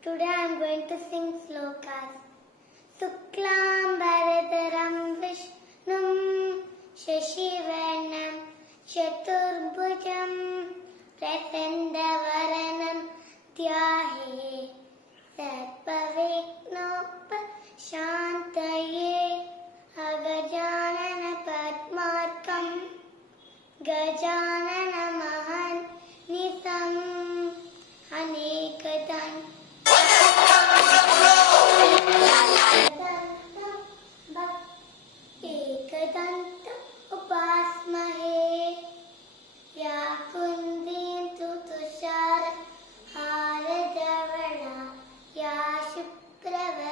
Today I am going to sing slokas. Suklam Bharadaram Vishnum Shashivarnam Chaturbhujam Prasannavaranam Dhyahe Sarvavighnopasantaye Agajanana Padmarkam Gajanana Mahanisam Anekadan Ekadantam Upasmahe Ya Kundintu Tushar Haradavana Ya Shupravana